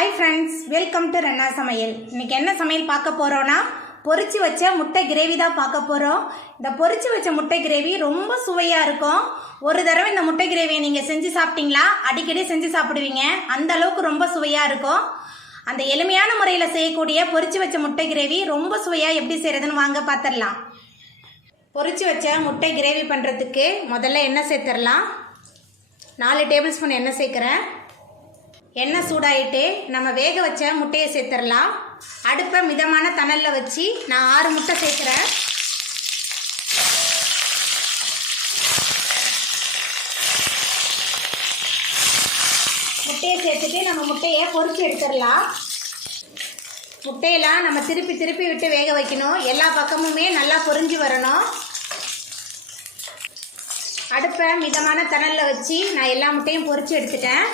Hi friends, welcome to Renna சமையல். இன்றைக்கி என்ன சமையல் பார்க்க போகிறோன்னா, பொரிச்சு வச்ச முட்டை கிரேவி தான் பார்க்க போகிறோம். இந்த பொரிச்சு வச்ச முட்டை கிரேவி ரொம்ப சுவையாக இருக்கும். ஒரு தடவை இந்த முட்டை கிரேவியை நீங்கள் செஞ்சு சாப்பிட்டீங்களா அடிக்கடி செஞ்சு சாப்பிடுவீங்க. அந்த அளவுக்கு ரொம்ப சுவையாக இருக்கும். அந்த எளிமையான முறையில் செய்யக்கூடிய பொரிச்சு வச்ச முட்டை கிரேவி ரொம்ப சுவையாக எப்படி செய்கிறதுன்னு வாங்க பார்த்துடலாம். பொரிச்சு வச்ச முட்டை கிரேவி பண்ணுறதுக்கு முதல்ல எண்ணெய் சேர்த்துடலாம். 4 டேபிள் ஸ்பூன் எண்ணெய் சேர்க்குறேன். எண்ணெய் சூடாயிட்டு நம்ம வேக வச்ச முட்டையை சேர்த்துடலாம். அடுப்பை மிதமான தணலில் வச்சு நான் 6 முட்டை சேர்க்குறேன். முட்டையை சேர்த்துட்டு நம்ம முட்டையை பொரிச்சு எடுத்துடலாம். முட்டையெல்லாம் நம்ம திருப்பி திருப்பி விட்டு வேக வைக்கணும். எல்லா பக்கமுமே நல்லா பொரிஞ்சு வரணும். அடுப்பை மிதமான தணலில் வச்சு நான் எல்லா முட்டையும் பொரிச்சு எடுத்துட்டேன்.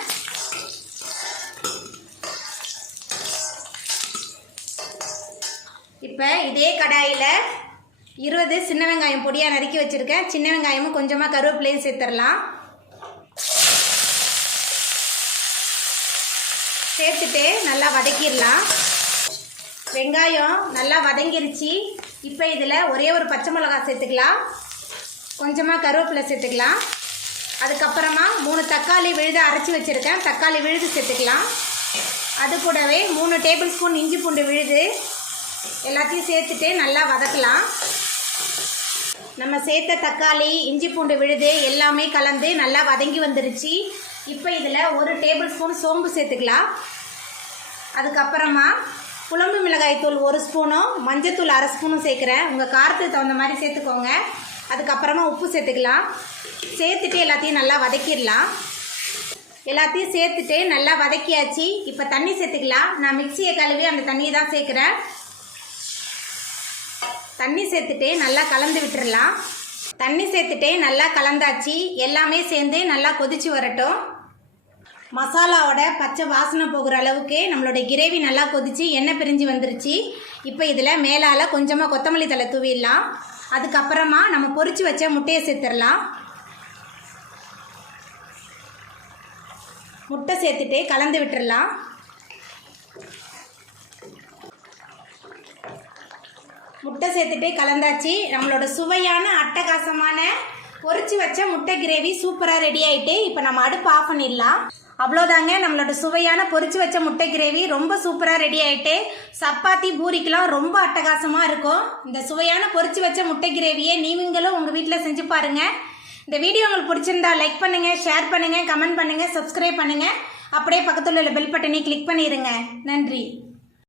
இப்போ இதே கடாயில் 20 சின்ன வெங்காயம் பொடியாக நறுக்கி வச்சுருக்கேன். சின்ன வெங்காயமும் கொஞ்சமாக கருவேப்பிலையும் சேர்த்துடலாம். சேர்த்துட்டு நல்லா வதக்கிடலாம். வெங்காயம் நல்லா வதங்கிருச்சு. இப்போ இதில் ஒரே ஒரு பச்சை மிளகாய் சேர்த்துக்கலாம். கொஞ்சமாக கருவேப்பிலை சேர்த்துக்கலாம். அதுக்கப்புறமா 3 தக்காளி விழுது அரைச்சி வச்சுருக்கேன். தக்காளி விழுது சேர்த்துக்கலாம். அது கூடவே 3 டேபிள் ஸ்பூன் இஞ்சி பூண்டு விழுது எல்லாத்தையும் சேர்த்துட்டு நல்லா வதக்கலாம். நம்ம சேர்த்த தக்காளி இஞ்சி பூண்டு விழுது எல்லாமே கலந்து நல்லா வதங்கி வந்துருச்சு. இப்போ இதில் 1 டேபிள் ஸ்பூன் சோம்பு சேர்த்துக்கலாம். அதுக்கப்புறமா குழம்பு மிளகாய் தூள் 1 ஸ்பூனும் மஞ்சத்தூள் 1/2 ஸ்பூனும் சேர்க்குறேன். உங்கள் காரத்துக்கு தகுந்த மாதிரி சேர்த்துக்கோங்க. அதுக்கப்புறமா உப்பு சேர்த்துக்கலாம். சேர்த்துட்டு எல்லாத்தையும் நல்லா வதக்கிடலாம். எல்லாத்தையும் சேர்த்துட்டு நல்லா வதக்கியாச்சு. இப்போ தண்ணி சேர்த்துக்கலாம். நான் மிக்சியை கழுவி அந்த தண்ணியை தான் சேர்க்குறேன். தண்ணி சேர்த்துட்டு நல்லா கலந்து விட்டுடலாம். தண்ணி சேர்த்துட்டு நல்லா கலந்தாச்சு. எல்லாமே சேர்ந்து நல்லா கொதிச்சு வரட்டும். மசாலாவோட பச்சை வாசனை போகிற அளவுக்கு நம்மளோட கிரேவி நல்லா கொதிச்சு எண்ணெய் பிரிஞ்சு வந்துருச்சு. இப்போ இதில் மேலால் கொஞ்சமாக கொத்தமல்லி தழை தூவிடலாம். அதுக்கப்புறமா நம்ம பொரிச்சு வச்ச முட்டையை சேர்த்துடலாம். முட்டை சேர்த்துட்டு கலந்து விட்டுடலாம். முட்டை சேர்த்துட்டு கலந்தாச்சு. நம்மளோட சுவையான அட்டகாசமான பொரிச்சு வச்ச முட்டை கிரேவி சூப்பராக ரெடி ஆகிட்டு இப்போ நம்ம அடுப்பு ஆஃப் பண்ணிடலாம். அவ்வளோதாங்க, நம்மளோட சுவையான பொரிச்சு வச்ச முட்டை கிரேவி ரொம்ப சூப்பராக ரெடி ஆகிட்டு சப்பாத்தி பூரிக்கெலாம் ரொம்ப அட்டகாசமாக இருக்கும். இந்த சுவையான பொரிச்சு வச்ச முட்டை கிரேவியை நீங்களும் உங்கள் வீட்டில் செஞ்சு பாருங்கள். இந்த வீடியோ உங்களுக்கு பிடிச்சிருந்தா லைக் பண்ணுங்கள், ஷேர் பண்ணுங்கள், கமெண்ட் பண்ணுங்கள், சப்ஸ்கிரைப் பண்ணுங்கள். அப்படியே பக்கத்தில் உள்ள பெல் பட்டனை கிளிக் பண்ணிடுங்க. நன்றி.